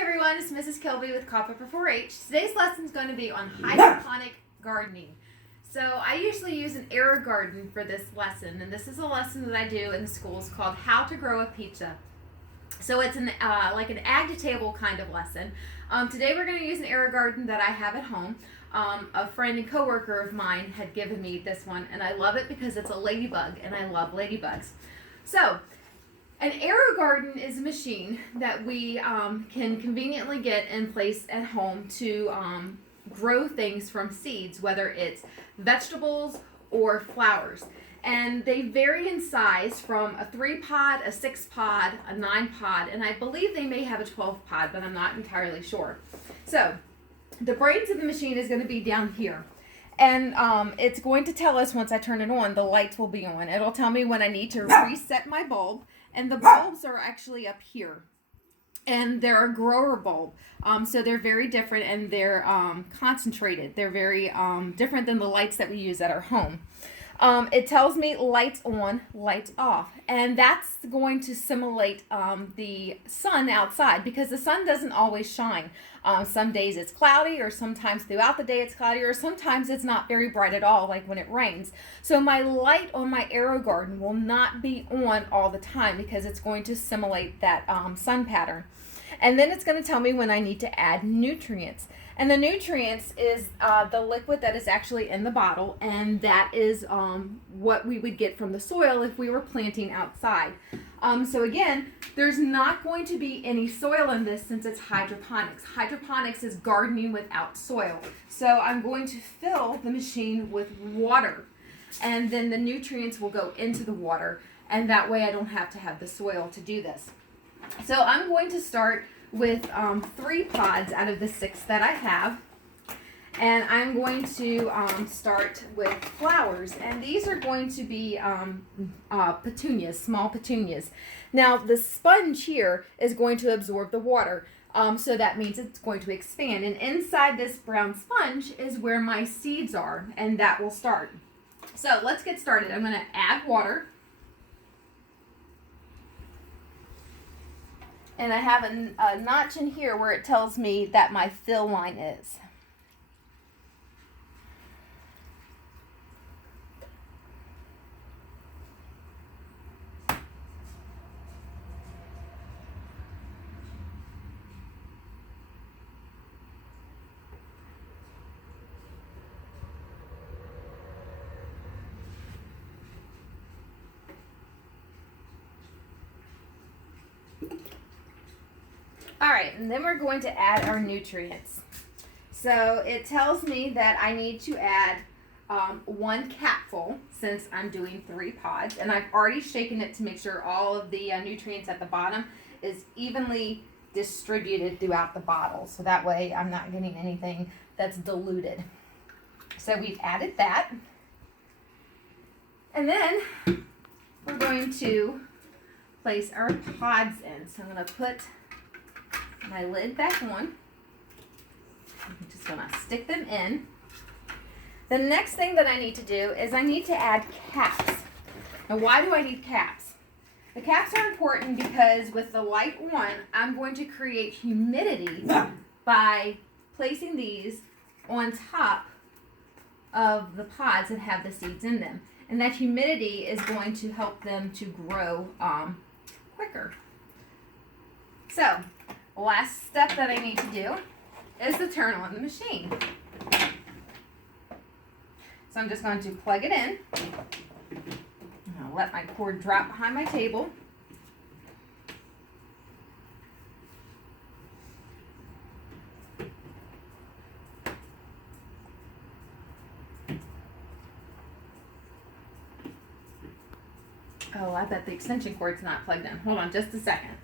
Hi everyone, it's Mrs. Kilby with Copper for 4-H. Today's lesson is going to be on hydroponic gardening. So I usually use an AeroGarden for this lesson, and this is a lesson that I do in the schools called How to Grow a Pizza. So it's like an ag to table kind of lesson. Today we're going to use an AeroGarden that I have at home. A friend and coworker of mine had given me this one, and I love it because it's a ladybug, and I love ladybugs. So an AeroGarden is a machine that we can conveniently get and place at home to grow things from seeds, whether it's vegetables or flowers. And they vary in size from a 3-pod, a 6-pod, a 9-pod, and I believe they may have a 12-pod, but I'm not entirely sure. So the brains of the machine is going to be down here. And it's going to tell us once I turn it on, the lights will be on. It'll tell me when I need to reset my bulb. And the bulbs are actually up here. And they're a grower bulb. So they're very different, and they're concentrated. They're very different than the lights that we use at our home. It tells me lights on, lights off. And that's going to simulate the sun outside, because the sun doesn't always shine. Some days it's cloudy, or sometimes throughout the day it's cloudy, or sometimes it's not very bright at all, like when it rains. So my light on my AeroGarden will not be on all the time, because it's going to simulate that sun pattern. And then it's going to tell me when I need to add nutrients. And the nutrients is the liquid that is actually in the bottle, and that is what we would get from the soil if we were planting outside. So again, there's not going to be any soil in this since it's hydroponics. Hydroponics is gardening without soil. So I'm going to fill the machine with water, and then the nutrients will go into the water, and that way I don't have to have the soil to do this. So I'm going to start with 3 pods out of the 6 that I have, and I'm going to start with flowers, and these are going to be petunias, small petunias. Now the sponge here is going to absorb the water, so that means it's going to expand, and inside this brown sponge is where my seeds are, and that will start. So let's get started. I'm going to add water. And I have a notch in here where it tells me that my fill line is. All right, and then we're going to add our nutrients. So it tells me that I need to add 1 capful, since I'm doing 3 pods, and I've already shaken it to make sure all of the nutrients at the bottom is evenly distributed throughout the bottle, so that way I'm not getting anything that's diluted. So we've added that, and then we're going to place our pods in. So I'm going to put my lid back on. I'm just going to stick them in. The next thing that I need to do is I need to add caps. Now, why do I need caps? The caps are important because with the light on, I'm going to create humidity by placing these on top of the pods that have the seeds in them. And that humidity is going to help them to grow quicker. So, last step that I need to do is to turn on the machine. So I'm just going to plug it in. I'll let my cord drop behind my table. Oh, I bet the extension cord's not plugged in. Hold on just a second.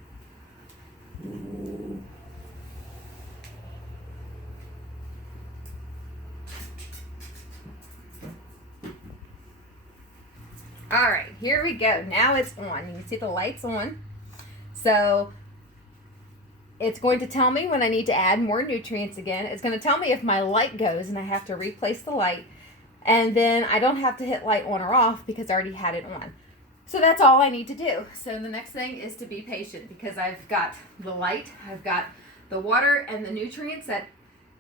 All right, here we go. Now it's on. You can see the lights on. So it's going to tell me when I need to add more nutrients again. It's going to tell me if my light goes and I have to replace the light. And then I don't have to hit light on or off because I already had it on. So that's all I need to do. So the next thing is to be patient, because I've got the light, I've got the water and the nutrients that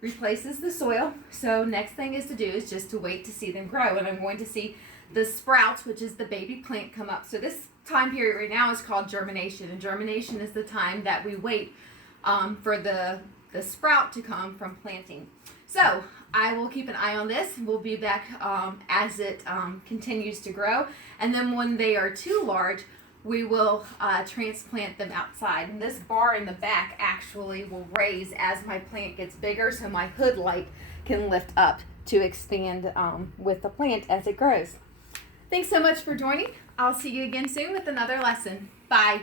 replaces the soil. So next thing is to do is just to wait to see them grow, and I'm going to see the sprouts, which is the baby plant, come up. So this time period right now is called germination, and germination is the time that we wait for the sprout to come from planting. So I will keep an eye on this. We'll be back as it continues to grow, and then when they are too large, we will transplant them outside. And this bar in the back actually will raise as my plant gets bigger, so my hood light can lift up to expand with the plant as it grows. Thanks so much for joining. I'll see you again soon with another lesson. Bye.